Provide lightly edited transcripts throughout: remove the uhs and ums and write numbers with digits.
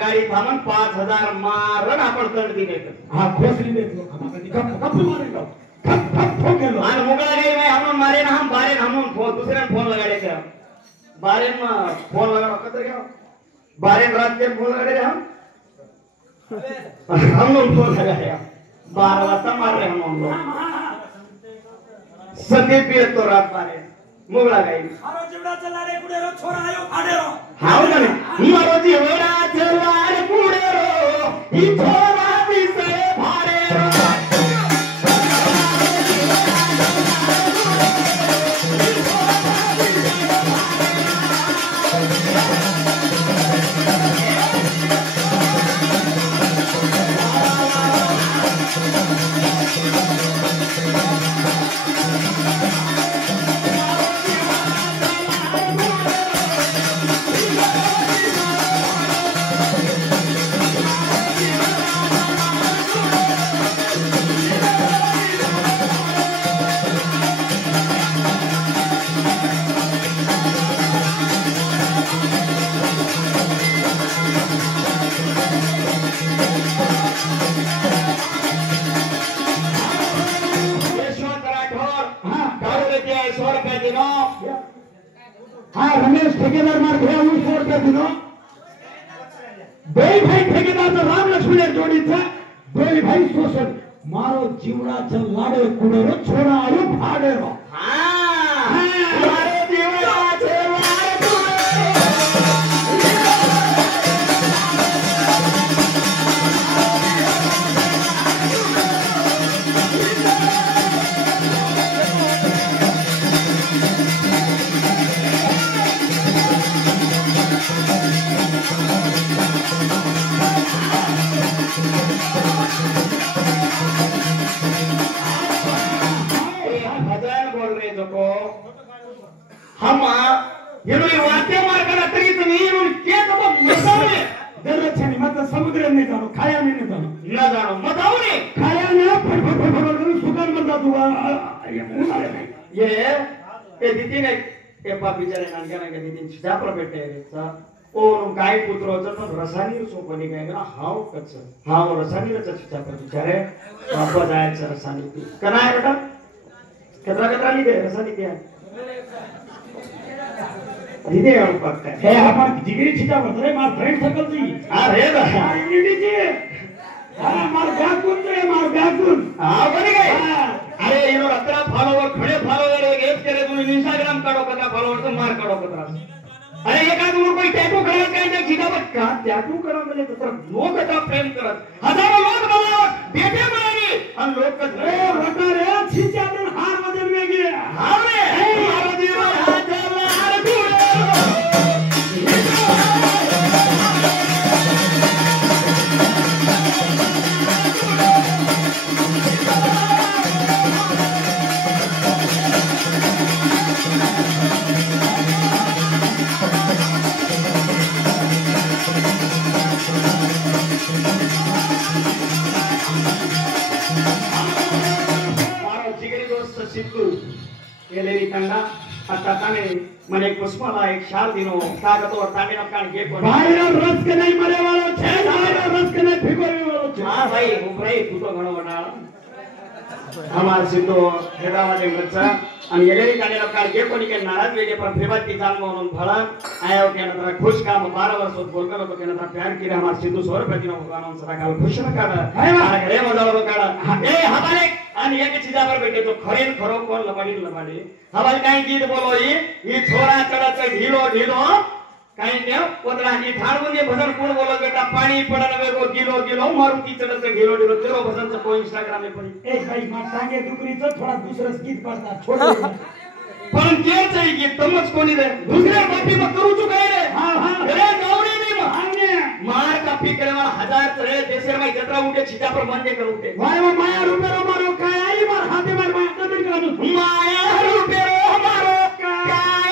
गाडी थांबन 5000 मारण आपण तंड दिले हा खोसली देतो गप्प मारेगा थप गेलो आणि मुगला गे मैं हमन मारे ना हम बारे हमन फोन दूसरे फोन लगाड़े के बारे में फोन लगा कतर गया बारे रात के फोन लगाड़े हम फोन लगाया 12 वाजता मार रहे हम लोग संदीप भी तो रात मारे मुगला गई हारो जीवडा चला रे कुडेरो छोरा आयो फाडेरो हाव ना मारो जीवडा चला रे कुडेरो ही छोरा दिसे फाडेरो हाँ रमेश ठेकेदार मार गया 100 रुपया दिनो दोई भाई ठेकेदार तो राम लक्ष्मण जोड़ी था दोई भाई शोषण मारो जीवड़ा चल लाडे कुडेरो छोड़ा आयो फाडेरो हां मारो जीवड़ा चल लाडे हम ये वाक्य मार्ग तरी तुम्ही के तो मसाले दररोजनी मत समुद्र नहीं जानो खाया में नहीं जानो न जानो मतावणे खाया ना फट सुगन मत जातो ये दीदी ने के पाप बिचारे नानका ना के दीदी छिजा पर बैठे सा और गाय पुत्र जन रसानी सो बनी गए ना हाव कच हाव रसानी रच छिजा पर बिचारे पापा जाय रसानी कनाय बेटा कतरा कतरा नहीं दे रसानी क्या दीदी हम पक्का है अपन जिगरी छिटा बतरे मार फ्रेंड सर्कल जी अरे यूनिटी जी हां मार ब्याकुन हां बनी गए अरे इनो रत्रा फॉलोवर खड़े फॉलोवर एक करे तू इंस्टाग्राम काढो कथा फॉलोवर तो मार काढो कथा अरे एका तू कोई टॅटू करायचं काय त्या छिटा बघ का टॅटू करा म्हणजे तर लोक आता प्रेम करत हजारो लोक बनावत बेटे बनावी आणि लोक रे रटा रे छिचा पण हार मध्ये वेगळी हां रे मारो जीवा गेलेली त्यांना आता ताने મને પુષ્પલા એક શાલ દીનો કાગતો તામેનો કાણ કે કોણ ભાઈનો રસ કે નહીં મરે વાળો છે ભાઈનો રસ કે નહીં ફીગોરી વાળો છે હા ભાઈ ઉભરાઈ તું તો ઘણો વડાળ અમાર સિંધો હેડાવાને મચ્છા અને એલેરી કાણેનો કાણ કે કોની કે નારાજ વેગે પર ફેવાતી જાનવાનો ભળા આયો કે નતરા ખુશ કામ 12 વર્ષ બોલગલો તો કે નતરા પ્યાર કિરે અમાર સિંધુ 100 રૂપિયા દીનો ભગવાન સરા કાલ ખુશ ન કાઢ આ ઘરે મજાવાનો કાઢ એ હમારે અને એક ચીજા પર બેઠે તો ખરેન ખરો કોણ લબાડી હવાલ કાઈ ગીત બોલો ઈ છોરા ચડત ઢીલો ઢીલો કાઈ ને પોતરાજી ઠાણુને ભજન કોણ બોલો બેટા પાણી પડન વેગો કિલો મારુતિ ચડત ઢીલો ઢીલો તેરો ભજन च को इंस्टाग्राम में पड़ी ए भाई मा टांगे दुकरीचं थोडा दुसरंच गीत पडता छोड पण के चाहिए गीत तमच कोणी रे दुसऱ्या बापी मग करू चु काय रे हां रे गौरी नहीं मांगने मार कापी करे वाला हजार रे देशर में जत्रा उठे छिटा पर बंदे कर उठे वाय वो माया रुपेरो मारो काय आई मार हाते मार माया दबिन करू माया रुपेरो मारो काय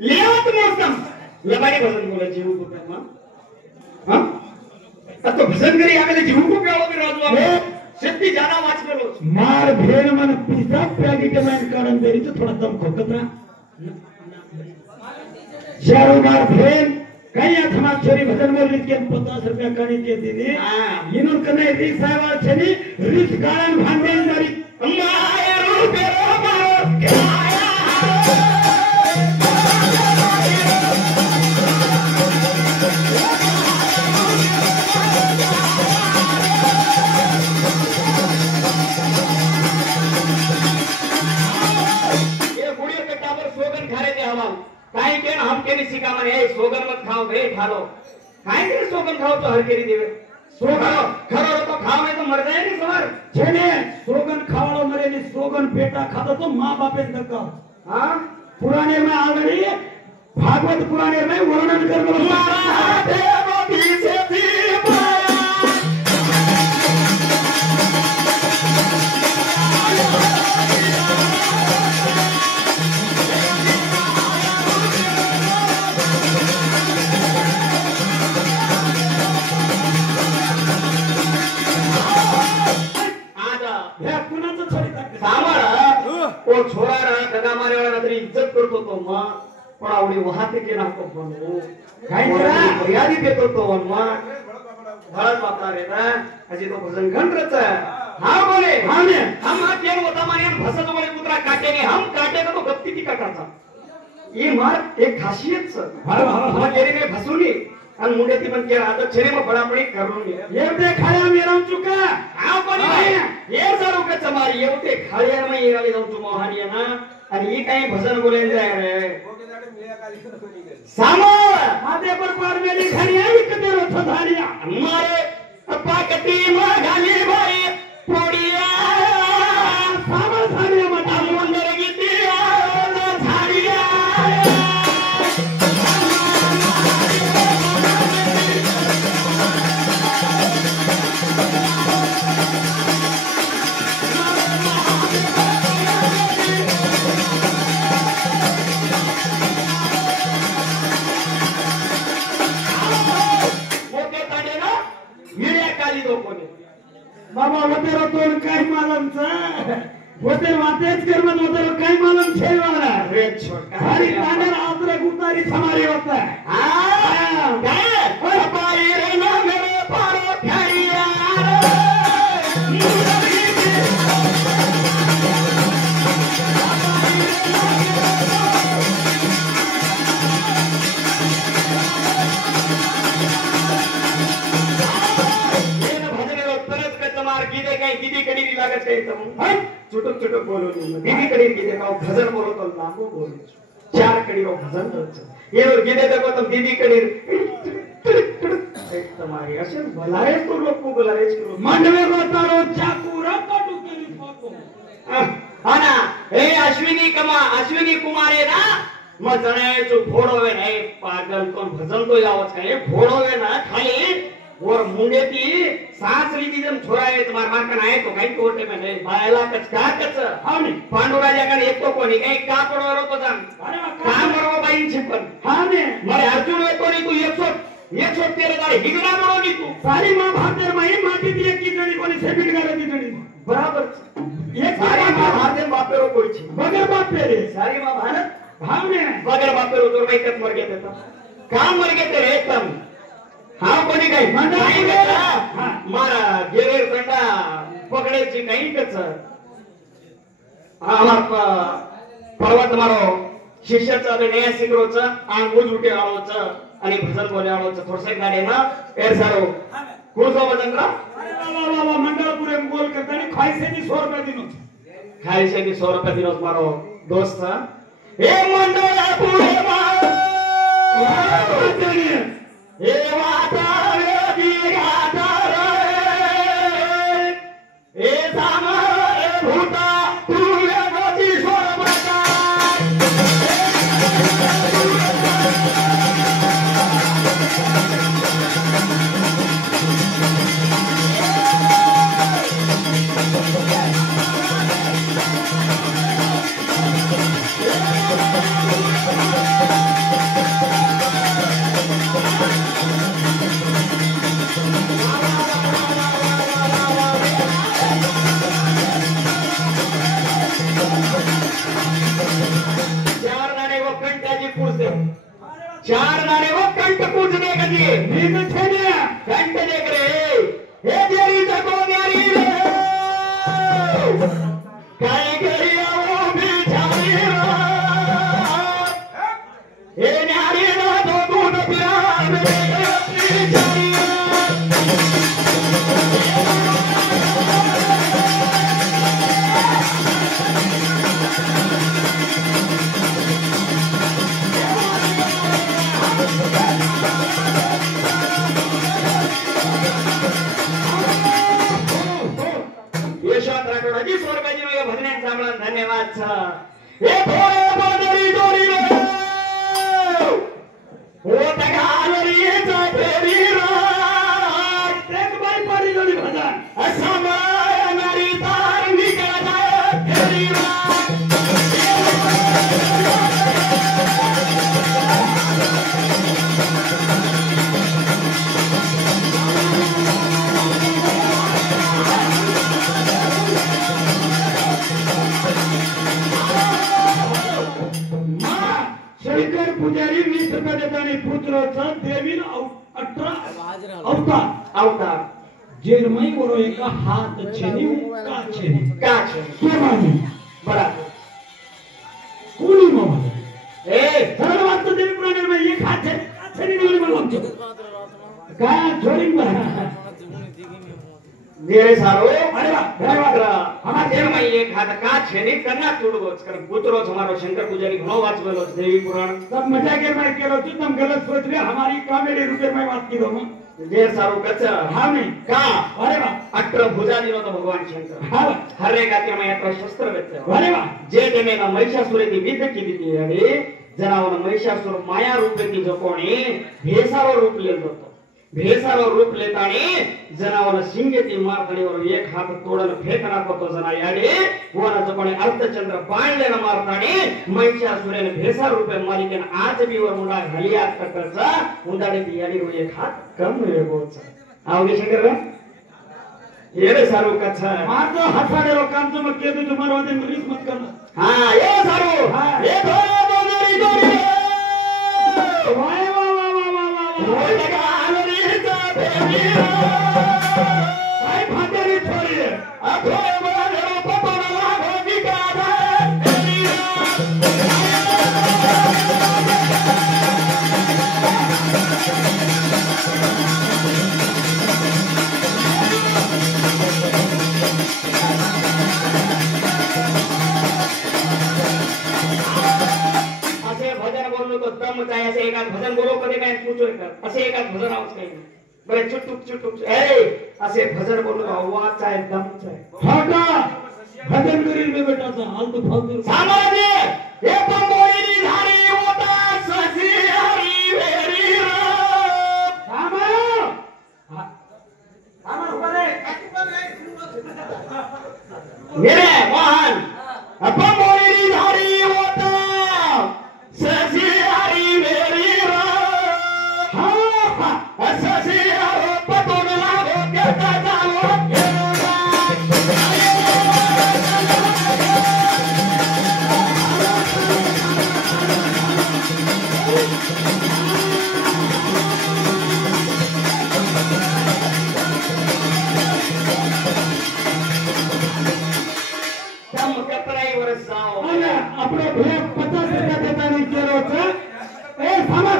लियात मौसम लबाडी भजन बोला जीव को करना हां तो भजन करी आगे जीव को प्यालो भी राजू आगे शक्ति ज्यादा वाचलेलो मार भेड़ मन पिसा पैकेट में कारण देरी तो थोड़ा दम खोकत रहा शहरों मार भेड़ कई अथमा छोरी भजन बोल के 50 रुपया कणी के दिने इनुन कने रीस साहब छनी रीस गायन भांडे जारी माया रूपे मारो क्या काई के हम केनी सिका माने ए सोगन मत खाओ बे खालो काई के सोगन खाओ तो हर केरी देवे सो खाओ खरो तो खाओ तो मर जाए नहीं सवार छेने सोगन खावालो मरे ने सोगन बेटा खाता तो मां बापे धक्का हां पुराने में ऑलरेडी भागवत पुराने में वर्णन कर बोलो मारा देव पीछे थी ओ छोरा रा कदा मारे वाला तरी इज्जत करतो तो मा पण आवडी वाहते के नाको बनवू काय करा मर्यादी देतो तो मा भळत बापा रे ना अजी तो भजन घंटरच हां बोले हां ने हम आ केर होता माने भसत बोले कुत्रा काटे ने हम काटे का तो गप्ती टिका करता ये मार एक खासियत छ हम केरी ने भसुनी अन मुंडे ती पण केर आदत छरे में बडाबडी करून ये दे खाया मेरा चुका हां कोणी ये सारू के चमारी ये ते खाळ्यार में ये वाली जाऊ तू मोहानी ना आणि ये काही भजन बोलेल जाय रे सामो माते पर पार मेरी खरिया एक दे रथ धारिया मारे पाकती मागाली बाई पोडिया सामा धारिया मटा मंदर गीतिया धारिया बाबा वतेरो तोन काय मालमचा वते वातेच कर्मत वतेरो काय मालम छेवाला रे छोटा हरी पांडर आदर गुतारी समारी होता हां काय पाई रे ना मेरे पारो फेरिया गीते काही दीदी कडी लागत आहे तर चुटुक चुटुक बोलून दीदी कडी गीते का भजन बोलो तो लाखो बोलो चार कडी रो भजन करतो ये गीते देखो तुम दीदी कडी तुम्हारी असे भलाए तो लोग को बुलाए करो मंडवे को तारो चाकू रकटू केली फोटो हा ना हे अश्विनी कुमारे ना मग जणायचो फोडोवे नाही पागल तो भजन तो यावच काय फोडोवे ना खाली और मुंडे ती सांस लीदी जम छोरा है तुम्हार मार का नाय तो काही कोटे में नहीं बायला कच का कच हावनी पांडुराजा का एक तो कोणी काही का पडवर होतो जान का मरवा बाईन छिपन हां ने मरे अर्जुन वे कोणी तू 113 दारे हिगडा मरोनी तू सारी मां भातर माई माटी दी एक की जणी कोणी सेपिट करे दी जणी बराबर एक सारी मां भातर बापेरो कोई छी बगर बापे रे सारी मां भारत हां ने बगर बापेरो तो मैं कत मर गए थे काम मर गए थे एकदम हां कोणी काही नाही गेला मारा गेरेर कंडा पकडेची काही कच आम्हा पर्वत मारो शिष्याचा नया सिकरोच आंगूज उठे आळोच आणि भजन बोले आळोच थोडसे गाडे ना एर सारो कुळसो भजन रा अरे बाबा मंडळपुरे बोल करतानी खायसेनी 100 रुपये दिनो खायसेनी 100 रुपये दिनो मारो दोस्त हे मंडळपुरे मा हे वाता रे गाता रे हे सामर भूता तू ये गोची स्वर बता चार नारे वो कंठ पूजने कदी नींद छेने कंठ देख रे हे तेरी जगो न्यारी रे काय करी आओ बेचारी हे न्यारी ना तो दूध पिला मेरी जारी यशवंत राठोडाजी स्वर्गाजी नो भजन सांभाळून धन्यवाद हे थोडे बदरी दोरी रे ओ तगालरी जातेरी रात एक बाई परी जोडी भजन असमाय नारी तार निकला तेरी रात शंकर पुजारी 20 रुपये देताना पुत्राचा देवीन 18 अवतार अवतार जेरमई वरो एका हात छेनी का छेनी काच के मानी बरा कोणी मामा ए सरळ वाचतो देवी पुराण में एक हात छेनी देवी म्हणतो काय छोरी बरा देरे सारो अरे वाह धन्यवाद हमार देव में एक हाथ का छेनी करना तुडगोच कर पुत्रो हमारो शंकर पुजारी घणो वाचवेलो देवी पुराण सब मजा के मैं केलो छी तुम गलत सोच ले हमारी कॉमेडी रुपए में बात की दो देर सारो कच हां नहीं का अरे वाह 18 भुजाली नो तो भगवान शंकर हां हर एक आते में 18 शस्त्र वेच अरे वाह जे टेमे ना महिषासुरे दी विध की दी अरे जनावर महिषासुर माया रूपे ती जो कोणी भेसारो रूप ले दो भेसारो रूप लेतानी जनावर शिंगेती मारतानीवर एक हात तोडन फेक नाखतो जना याडे वना जपणे अर्धचंद्र बाणलेन मारतानी महिषासुरेने भेसा रूपे मालिकेन आज बीवर मुंडा घालिया कटचा मुंडाडे ती याडी एक हात कम वेगोच आवगे शंकर ये रे सारू कच्छा मार दो हथाडे लोकांचं मग के तू तुम्हारा वादे मरीज मत करना हां ये सारू ये थोड़ा दोरी दोरी वाह वाह वाह वाह वाह वो लगा काय भागरी छोरी अथो बरो पटोला लागो निकाला असे भजन बोललो तो दम काय असे एका भजन बोलो कधी काय पूछो कर असे एका भजन आवाज काही बरे चुटुक चुटुक ए असे भजन बोललो आवाज आहे दम आहे फाटा भजन करील में बेटा सा आलतू फालतू सामान्य हे पंबोरी धारी होता ससी हरी वेरी सामा आम्हाला उभा मेरे मोहन पंबोरी धारी होता ससी हरी वेरी हा ससी हरो पतोला हो केता जाओ अरे अपने भैया 50 रुपया देता नहीं केलो छ ए सामर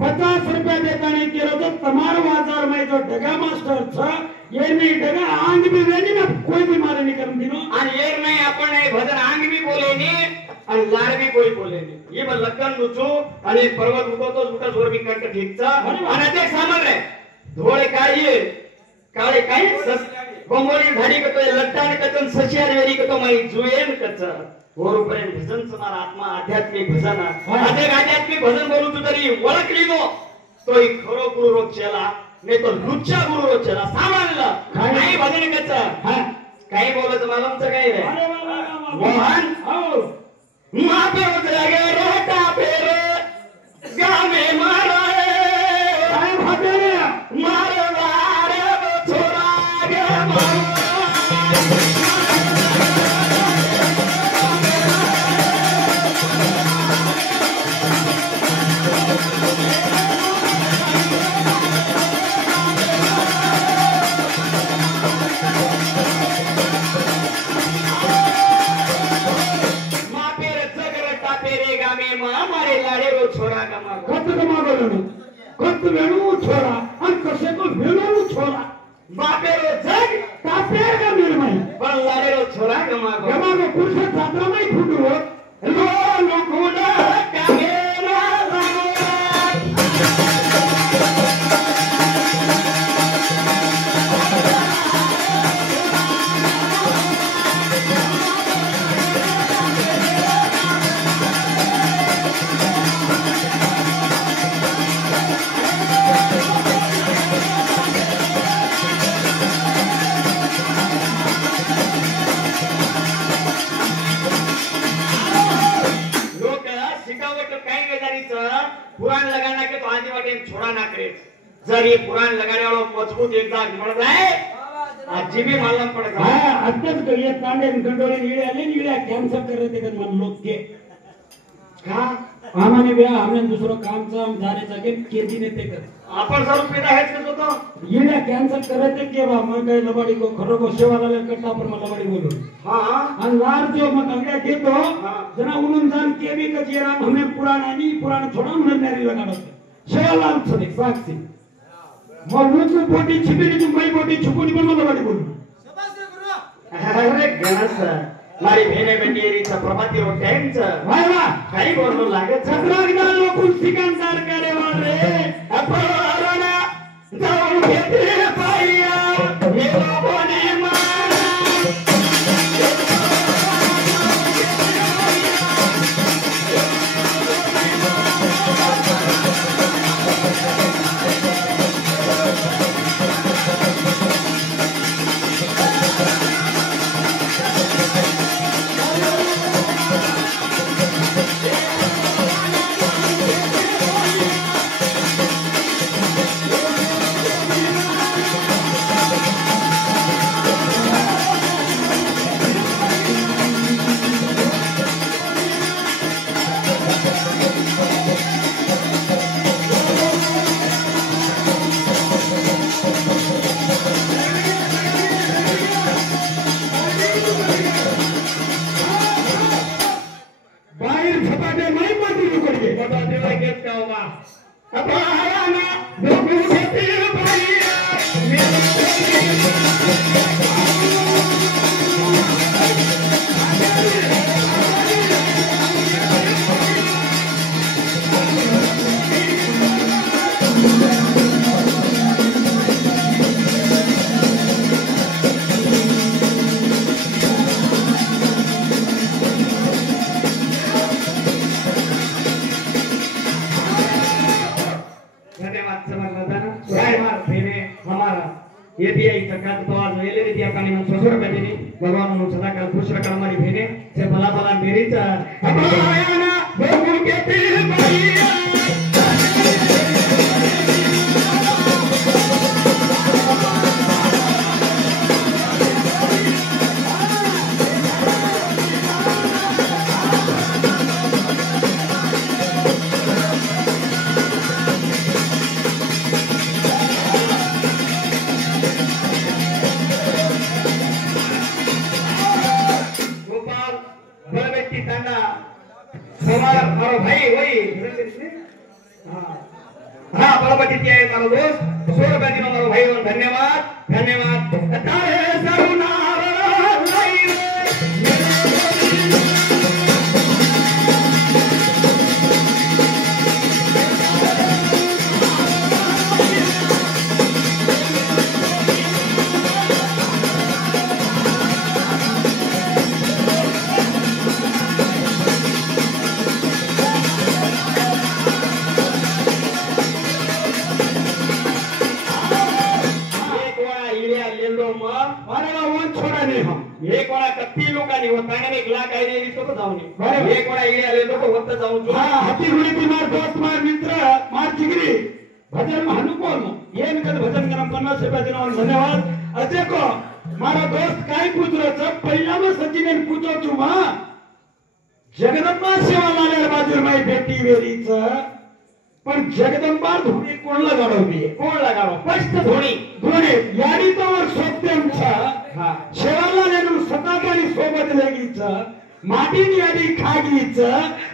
50 रुपया देता नहीं केलो तो तमारो बाजार में जो डगा मास्टर छ ये नहीं डगा आंग भी वेनी ना कोई भी मारे नहीं करन दिनो आणि येर नाही आपण हे भजन आंग बी बोलेनी आणि लाड बी कोई बोलेनी ये ब लक्कन नुचू आणि पर्वत उगवतो उठा जोर बी कंट ठीकचा आणि ते सामर रे धोळे काळे काय कोमोरी धाडी कतो लट्टान कतन सशियार वेरी कतो माई जुएन कच ओर पर्यंत भजन समार आत्मा आध्यात्मिक भजन आध्यात्मिक भजन बोलू तू तरी ओळखली नो तो एक खरो गुरु रोचेला नाही तो लुच्चा गुरु रोचेला सामानला काही भजन कच काही बोलत मालमचं काय रे अरे वाह वाह वाह मोहन आओ माते उतरगे रोटा फेर गामे मारे काय भागे रे मारे वारे छोरा गे मारो कत मागवलं कत वेणू छोरा आणि कसे को वेणू छोरा बापेरो जग तापेर का निर्मय पण लाडेरो छोरा गमागो गमागो पुरुष छात्र नाही फुटू लो लोकुला कामेरा पुराण लगाना के तो आजी वाटे छोड़ा ना करे जर ये पुराण लगाने वालों मजबूत एकदा मर जाए आजी भी मालूम पड़ गया हां अत्यंत करिए तांडे कंडोले नीड़े कैंसर कर रहे थे मन लोग के हां आमाने बे हमने दूसरो काम चा हम जाने जाके केजी ने ते कर आपण स्वरूप पिता है के तो ये कैंसर कर रहे थे के बा मैं कहे लबाड़ी को खरो को सेवा वाले कट्टा पर मैं लबाड़ी बोलूं हां आणि लार जो मग अंगड्या घेतो जना उलून जान केवी कजिरा हमें पुराणा नहीं पुराण थोड़ा म्हणून नारी लगाडत शेवालाल छदे साक्षी मग उकू पोटी छिपीनी तुम बाई पोटी छुपुनी पण मला लबाड़ी बोलूं शाबास रे गुरु अरे गणस मारी भेने बेटीरीचा प्रभाती रो टाइमच वाह वाह काही बोलू लागे छत्रागदा लोकून सिकंदर करे वारे अपराना जाऊन घेते पाया हे लोकोने मारा भगवान सदा काल खुश रखा हमारी भेने से भला भला मेरी अपना भगवान के दिल भैया मारो भाई वही हाँ बड़बटी है मारो दोस्त 100 रुपए दिनो मारो भाई धन्यवाद धन्यवाद तारे सरुनार एक वाला कत्ती लोकांनी होताने एक लाख आहे रे तो जाऊन एक वाला इडे आले लोक होत जाऊन हां हाती गुडी मार दोस्त मार मित्र मार जिगरी भजन अनुकूल येन कद भजन करम 50 रुपया दिनो धन्यवाद अजे को मारा दोस्त काय पुत्रच पहिला में सचिन पूछो तू मा जगदंबा सेवा लाल्या बाजूर माई भेटी वेरीच पण जगदंबा धोणी कोणला गाडवली कोणला गाडव फर्स्ट धोणी धोणी याडी तो सत्यमचा हां सेवाला नेनु सताकाळी सोबत लगीच माटीनी यादी खागीच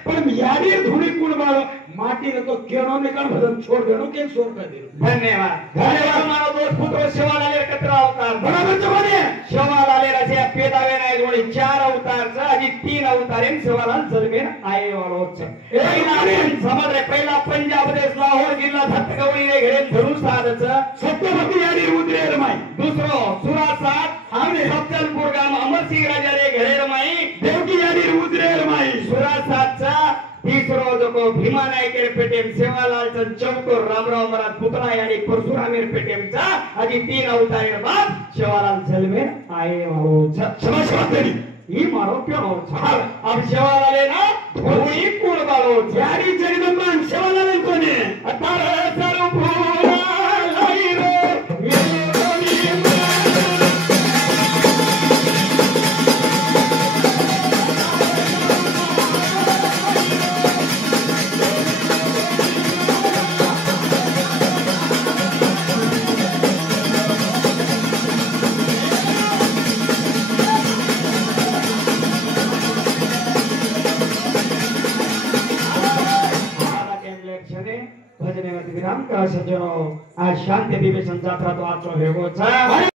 पण यादी धुणी कुण बाळ माटी तो केणो ने कण भजन छोड़ देनो के सोर कर दे धन्यवाद धन्यवाद मारो दोस्त पुत्र शिवालाले कतरा अवतार बरोबर जमाने शिवालाले राजे पेदावे नाही जोडी 4 अवतार छ अजी 3 अवतार एम शिवाला जलमेन आये वालो छ पहिला पंजाब देश लाहोर जिल्हा धतगवळी ने घरे धरू साधच सत्यवती यादी उदरे रमाई दुसरो सुरासात आमने सप्तलपूर गाम अमरसिंह राजा रे घरे रमाई देवकी यादी उदरे रमाई सुरासातचा तीसरो जो को भीमा नायकेर पेटेम सेवालाल चंद चौको रामराव महाराज पुतळा आणि परशुरामेर पेटेमचा अजी 3 अवतार बाद शिवालाल जलमे आये वालो समझ बातरी ही मारो क्यों हो अब शिवालाले ना धोई कुण बालो यादी जगदंबा शिवालाल कोने अतार सर फूला लाई रो भजने विराम करा सज्जनो आज शांति अधिवेशन जात्रा तो आजो हेगो छ।